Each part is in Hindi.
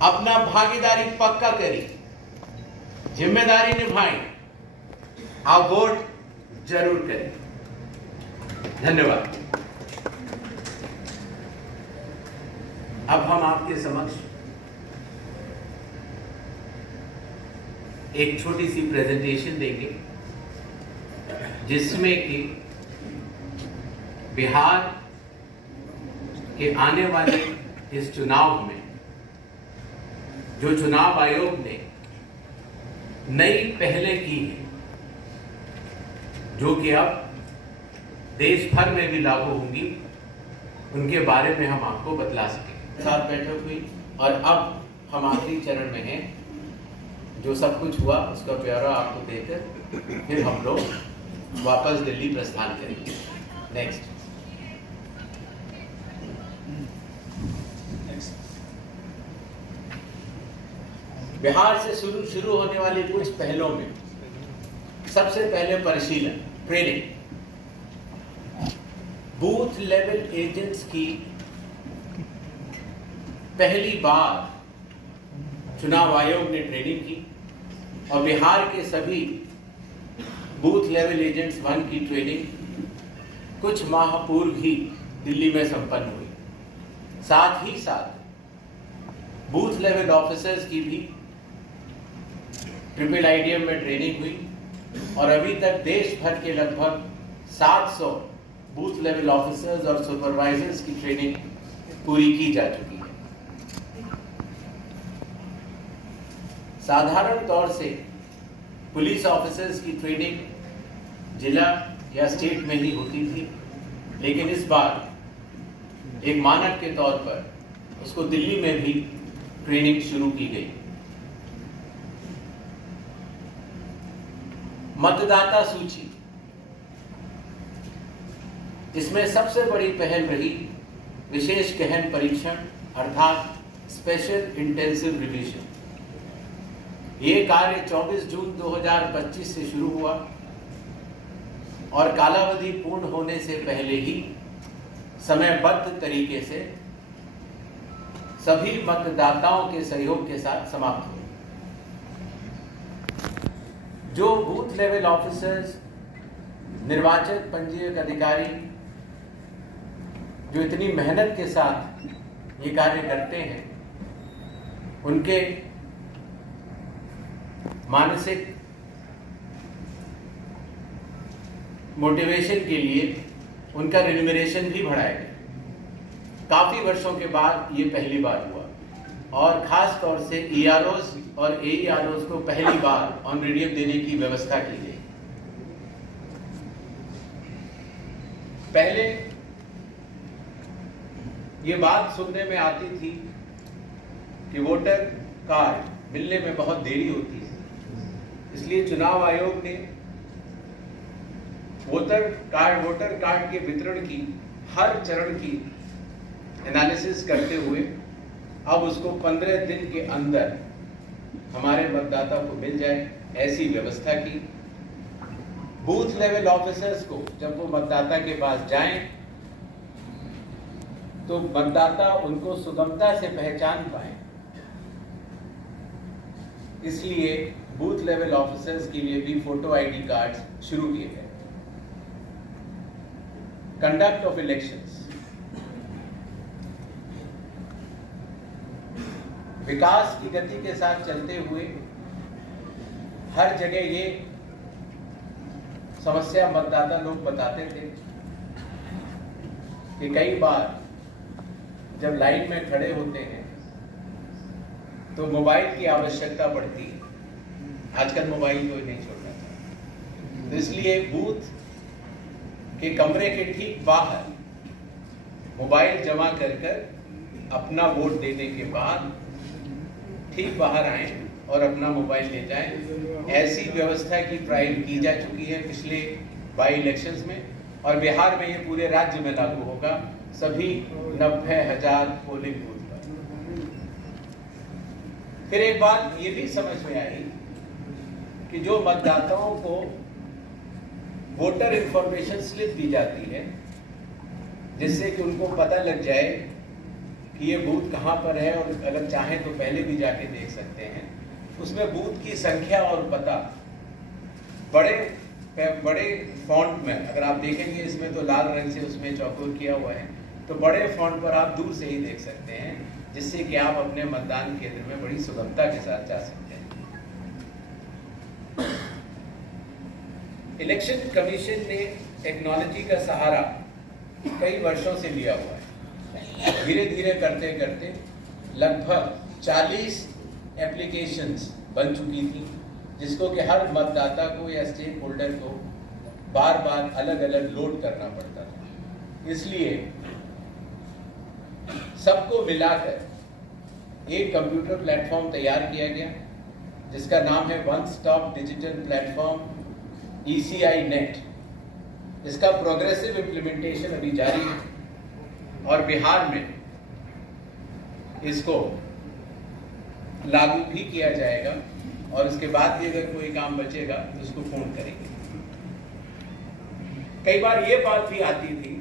अपना भागीदारी पक्का करें, जिम्मेदारी निभाएं, आप वोट जरूर करें। धन्यवाद। अब हम आपके समक्ष एक छोटी सी प्रेजेंटेशन देंगे जिसमें कि बिहार के आने वाले इस चुनाव में जो चुनाव आयोग ने नई पहलें की हैं, जो कि अब देश भर में भी लागू होंगी, उनके बारे में हम आपको बतला सकें। साथ बैठक हुई और अब हम आखिरी चरण में हैं। जो सब कुछ हुआ उसका ब्यौरा आपको देकर फिर हम लोग वापस दिल्ली प्रस्थान करेंगे। नेक्स्ट। बिहार से शुरू होने वाली कुछ पहलों में सबसे पहले परिशीलन, ट्रेनिंग। बूथ लेवल एजेंट्स की पहली बार चुनाव आयोग ने ट्रेनिंग की और बिहार के सभी बूथ लेवल एजेंट्स 1 की ट्रेनिंग कुछ माह पूर्व ही दिल्ली में संपन्न हुई। साथ ही साथ बूथ लेवल ऑफिसर्स की भी ट्रिपल आईडीएम में ट्रेनिंग हुई और अभी तक देश भर के लगभग 700 बूथ लेवल ऑफिसर्स और सुपरवाइजर्स की ट्रेनिंग पूरी की जा चुकी है। साधारण तौर से पुलिस ऑफिसर्स की ट्रेनिंग जिला या स्टेट में ही होती थी, लेकिन इस बार एक मानक के तौर पर उसको दिल्ली में भी ट्रेनिंग शुरू की गई। मतदाता सूची, इसमें सबसे बड़ी पहल रही विशेष गहन परीक्षण अर्थात स्पेशल इंटेंसिव रिवीजन। ये कार्य 24 जून 2025 से शुरू हुआ और कालावधि पूर्ण होने से पहले ही समयबद्ध तरीके से सभी मतदाताओं के सहयोग के साथ समाप्त हुई। जो बूथ लेवल ऑफिसर्स, निर्वाचन पंजीयक अधिकारी जो इतनी मेहनत के साथ ये कार्य करते हैं, उनके मानसिक मोटिवेशन के लिए उनका रिन्यूमरेशन भी बढ़ाया गया। काफी वर्षों के बाद ये पहली बार हुआ और खास तौर से ईआरओस और एईआरओस को पहली बार ऑनरेडियम देने की व्यवस्था की गई। पहले ये बात सुनने में आती थी कि वोटर कार्ड मिलने में बहुत देरी होती है, इसलिए चुनाव आयोग ने वोटर कार्ड के वितरण की हर चरण की एनालिसिस करते हुए अब उसको 15 दिन के अंदर हमारे मतदाता को मिल जाए, ऐसी व्यवस्था की। बूथ लेवल ऑफिसर्स को जब वो मतदाता के पास जाएं तो मतदाता उनको सुगमता से पहचान पाए, इसलिए बूथ लेवल ऑफिसर्स के लिए भी फोटो आईडी कार्ड्स शुरू किए गए। कंडक्ट ऑफ इलेक्शंस, विकास की गति के साथ चलते हुए हर जगह ये समस्या मतदाता लोग बताते थे कि कई बार जब लाइन में खड़े होते हैं तो मोबाइल की आवश्यकता पड़ती है। आजकल मोबाइल कोई नहीं छोड़ना चाहता, तो इसलिए बूथ के कमरे के ठीक बाहर मोबाइल जमा कर अपना वोट देने के बाद ठीक बाहर आए और अपना मोबाइल ले जाएं। ऐसी व्यवस्था की ट्रायल की जा चुकी है पिछले बाई इलेक्शंस में और बिहार में ये पूरे राज्य में लागू होगा, सभी 90,000 पोलिंग बूथ पर। फिर एक बात ये भी समझ में आई कि जो मतदाताओं को वोटर इंफॉर्मेशन स्लिप दी जाती है, जिससे कि उनको पता लग जाए कि ये बूथ कहाँ पर है, और अगर चाहें तो पहले भी जाके देख सकते हैं। उसमें बूथ की संख्या और पता बड़े फॉन्ट में, अगर आप देखेंगे इसमें तो लाल रंग से उसमें चौकोर किया हुआ है, तो बड़े फॉन्ट पर आप दूर से ही देख सकते हैं, जिससे कि आप अपने मतदान केंद्र में बड़ी सुगमता के साथ जा सकते हैं। इलेक्शन कमीशन ने टेक्नोलॉजी का सहारा कई वर्षों से लिया हुआ है। धीरे धीरे करते करते लगभग 40 एप्लीकेशंस बन चुकी थी, जिसको कि हर मतदाता को या स्टेक होल्डर को बार बार अलग अलग लोड करना पड़ता था। इसलिए सबको मिलाकर एक कंप्यूटर प्लेटफॉर्म तैयार किया गया, जिसका नाम है one stop digital platform ECI net. इसका प्रोग्रेसिव इम्प्लीमेंटेशन अभी जारी है और बिहार में इसको लागू भी किया जाएगा, और उसके बाद भी अगर कोई काम बचेगा तो उसको फोन करेंगे। कई बार ये बात भी आती थी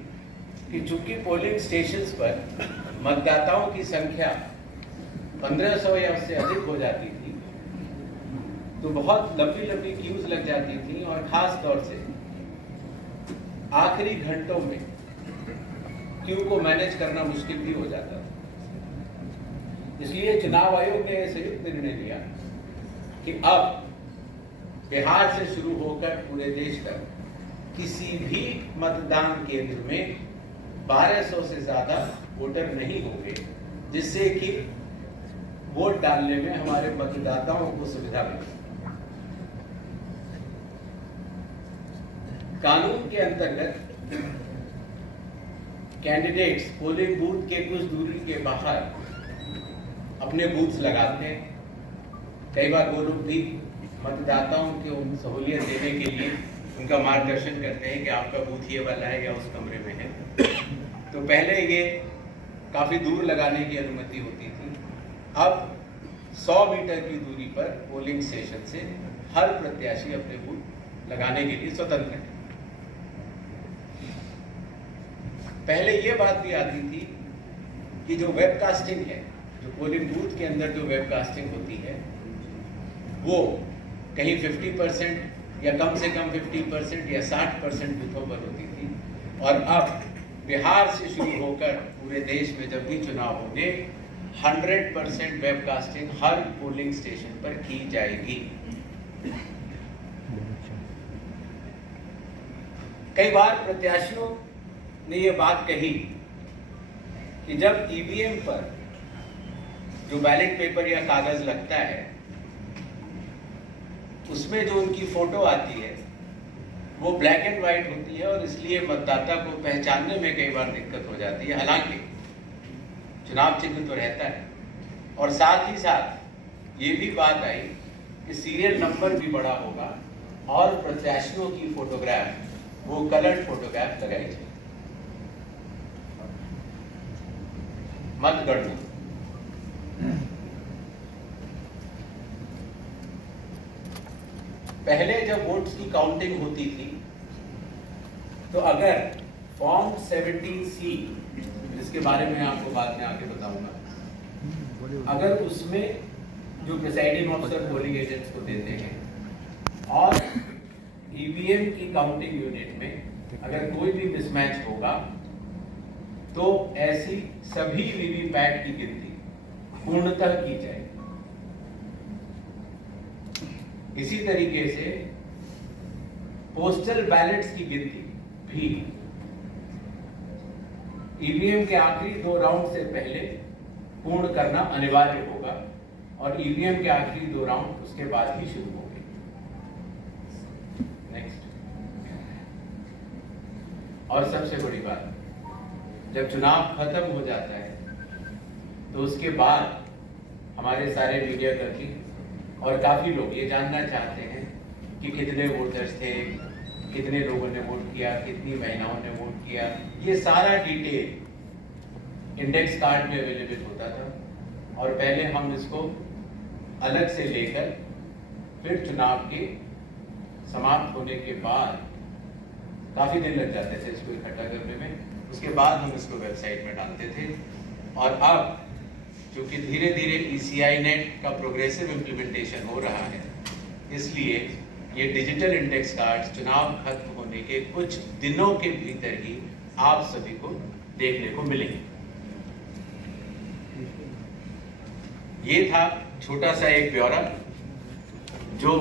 कि चूंकि पोलिंग स्टेशंस पर मतदाताओं की संख्या 1500 या उससे अधिक हो जाती थी, तो बहुत लंबी लंबी क्यूज लग जाती थी, और खास तौर से आखिरी घंटों में क्यू को मैनेज करना मुश्किल भी हो जाता था। इसलिए चुनाव आयोग ने यह संयुक्त निर्णय लिया कि अब बिहार से शुरू होकर पूरे देश तक किसी भी मतदान केंद्र में 1200 से ज्यादा वोटर नहीं होंगे, जिससे कि वोट डालने में हमारे मतदाताओं को सुविधा मिले। कानून के अंतर्गत कैंडिडेट्स पोलिंग बूथ के कुछ दूरी के बाहर अपने बूथ्स लगाते हैं। कई बार वो लोग भी मतदाताओं को सहूलियत देने के लिए उनका मार्गदर्शन करते हैं कि आपका बूथ ये वाला है या उस कमरे में है। तो पहले ये काफी दूर लगाने की अनुमति होती थी, अब 100 मीटर की दूरी पर पोलिंग स्टेशन से हर प्रत्याशी अपने बूथ लगाने के लिए स्वतंत्र है। पहले ये बात भी आती थी कि जो वेबकास्टिंग है, जो पोलिंग बूथ के अंदर जो वेबकास्टिंग होती है, वो कहीं 50% या कम से कम 50% या 60% बूथों पर होती थी, और अब बिहार से शुरू होकर पूरे देश में जब भी चुनाव होंगे 100% वेबकास्टिंग हर पोलिंग स्टेशन पर की जाएगी। कई बार प्रत्याशियों ने यह बात कही कि जब ईवीएम पर जो बैलेट पेपर या कागज लगता है, उसमें जो उनकी फोटो आती है वो ब्लैक एंड व्हाइट होती है, और इसलिए मतदाता को पहचानने में कई बार दिक्कत हो जाती है। हालांकि चुनाव चिन्ह तो रहता है, और साथ ही साथ ये भी बात आई कि सीरियल नंबर भी बड़ा होगा, और प्रत्याशियों की फोटोग्राफ वो कलर्ड फोटोग्राफ लगाई जाए। मतगणना पहले जब वोट्स की काउंटिंग होती थी, तो अगर फॉर्म 17C, जिसके बारे में आपको बाद में आके बताऊंगा, अगर उसमें जो प्रिसाइडिंग ऑफिसर पोलिंग एजेंट्स को देते हैं, और ईवीएम की काउंटिंग यूनिट में अगर कोई भी मिसमैच होगा, तो ऐसी सभी वीवीपैट की गिनती पूर्णतः की जाएगी। इसी तरीके से पोस्टल बैलेट्स की गिनती भी ईवीएम के आखिरी 2 राउंड से पहले पूर्ण करना अनिवार्य होगा, और ईवीएम के आखिरी 2 राउंड उसके बाद ही शुरू होंगे। नेक्स्ट, और सबसे बड़ी बात, जब चुनाव खत्म हो जाता है तो उसके बाद हमारे सारे मीडिया कर्मी और काफी लोग ये जानना चाहते हैं कि कितने वोटर्स थे, कितने लोगों ने वोट किया, कितनी महिलाओं ने वोट किया। ये सारा डिटेल इंडेक्स कार्ड में अवेलेबल होता था, और पहले हम इसको अलग से लेकर फिर चुनाव के समाप्त होने के बाद काफी दिन लग जाते थे इसको इकट्ठा करने में। उसके बाद हम इसको वेबसाइट में डालते थे, और अब क्योंकि धीरे धीरे ECI नेट का प्रोग्रेसिव इम्प्लीमेंटेशन हो रहा है, इसलिए ये डिजिटल इंडेक्स कार्ड चुनाव खत्म होने के कुछ दिनों के भीतर ही आप सभी को देखने को मिलेंगे। ये था छोटा सा एक ब्यौरा जो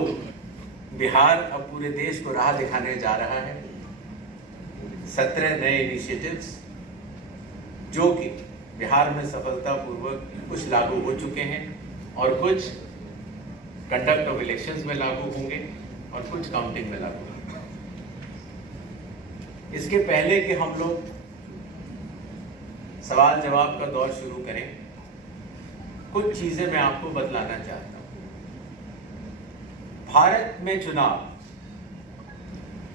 बिहार अब पूरे देश को राह दिखाने जा रहा है। 17 नए इनिशिएटिव्स जो कि बिहार में सफलतापूर्वक कुछ लागू हो चुके हैं और कुछ कंडक्ट ऑफ इलेक्शंस में लागू होंगे और कुछ काउंटिंग में लागू होंगे। इसके पहले कि हम लोग सवाल जवाब का दौर शुरू करें, कुछ चीजें मैं आपको बतलाना चाहता हूं। भारत में चुनाव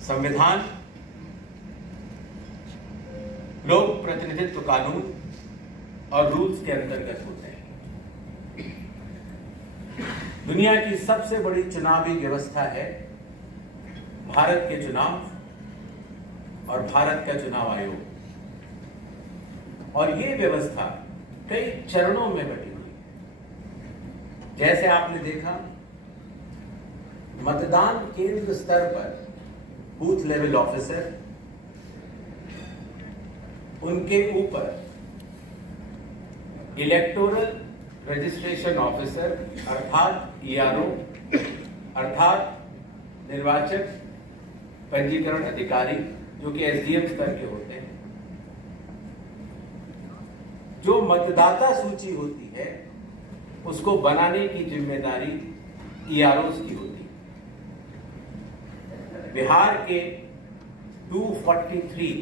संविधान, लोक प्रतिनिधित्व कानून और रूल्स के अंतर्गत होते हैं। दुनिया की सबसे बड़ी चुनावी व्यवस्था है भारत के चुनाव और भारत का चुनाव आयोग, और ये व्यवस्था कई चरणों में बटी हुई है। जैसे आपने देखा, मतदान केंद्र स्तर पर बूथ लेवल ऑफिसर, उनके ऊपर इलेक्टोरल रजिस्ट्रेशन ऑफिसर अर्थात ERO अर्थात निर्वाचक पंजीकरण अधिकारी जो कि SDM स्तर के होते हैं। जो मतदाता सूची होती है उसको बनाने की जिम्मेदारी EROs की होती है। बिहार के 243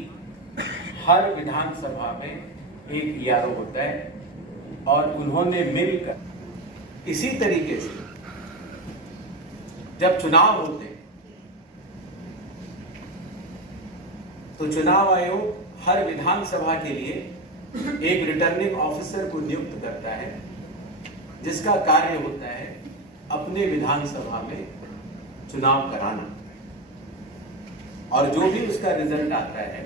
हर विधानसभा में एक ERO होता है और उन्होंने मिलकर इसी तरीके से जब चुनाव होते हैं तो चुनाव आयोग हर विधानसभा के लिए एक रिटर्निंग ऑफिसर को नियुक्त करता है, जिसका कार्य होता है अपने विधानसभा में चुनाव कराना, और जो भी उसका रिजल्ट आता है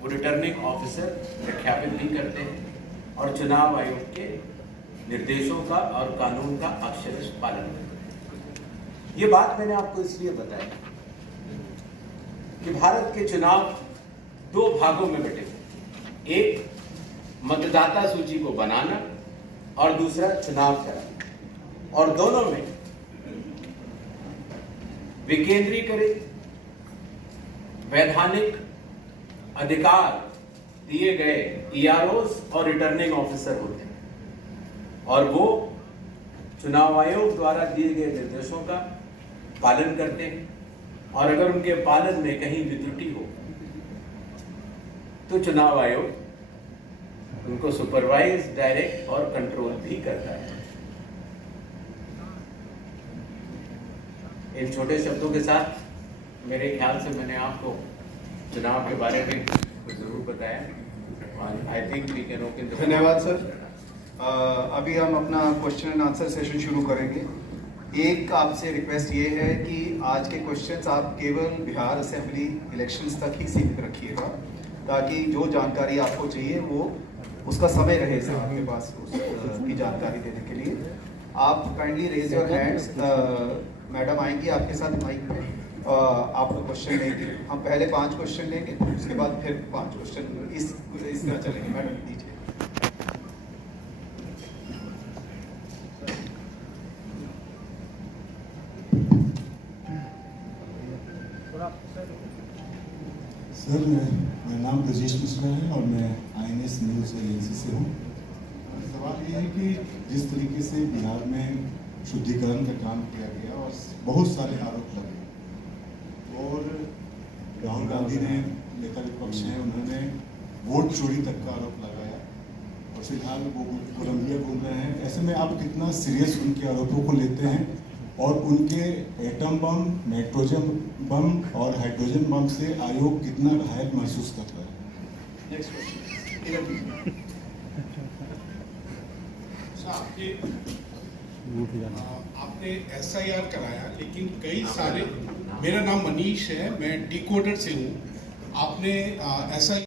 वो रिटर्निंग ऑफिसर प्रख्यापित भी करते हैं और चुनाव आयोग के निर्देशों का और कानून का अक्षरशः पालन करते हैं। ये बात मैंने आपको इसलिए बताई कि भारत के चुनाव दो भागों में बटे हैं, एक मतदाता सूची को बनाना और दूसरा चुनाव कराना, और दोनों में विकेंद्रीकृत वैधानिक अधिकार दिए गए EROs और रिटर्निंग ऑफिसर होते हैं, और वो चुनाव आयोग द्वारा दिए गए निर्देशों का पालन करते हैं, और अगर उनके पालन में कहीं वित्रुटि हो तो चुनाव आयोग उनको सुपरवाइज, डायरेक्ट और कंट्रोल भी करता है। इन छोटे शब्दों के साथ मेरे ख्याल से मैंने आपको चुनाव के बारे में कुछ जरूर बताया। I think we can open. धन्यवाद सर। अभी हम अपना क्वेश्चन एंड आंसर सेशन शुरू करेंगे। एक आपसे रिक्वेस्ट ये है कि आज के क्वेश्चंस आप केवल बिहार असेंबली इलेक्शंस तक ही सीमित रखिएगा, ताकि जो जानकारी आपको चाहिए वो उसका समय रहे सर आपके पास उसकी जानकारी देने के लिए। आप kindly raise your hands. Madam आएंगी आपके साथ माइक में, आपको क्वेश्चन लेंगे। हम पहले 5 क्वेश्चन लेंगे, उसके बाद फिर 5 क्वेश्चन इस तरह चलेंगे। मैडम दीजिए। सर, मेरा नाम ब्रजेश मिश्रा है और मैं INS न्यूज़ एजेंसी से हूँ। सवाल ये है कि जिस तरीके से बिहार में शुद्धिकरण का काम किया गया और बहुत सारे आरोप लगे, और राहुल गांधी ने नेता विपक्ष हैं, उन्होंने वोट चोरी तक का आरोप लगाया और फिलहाल वो कोलंबिया घूम रहे हैं। ऐसे में आप कितना सीरियस उनके आरोपों को लेते हैं और उनके एटम बम, नाइट्रोजन बम और हाइड्रोजन बम से आयोग कितना घायल महसूस कर रहा है? Next question. आपने SIR कराया, लेकिन कई सारे, मेरा नाम मनीष है, मैं डिकोडर से हूँ। आपने SIR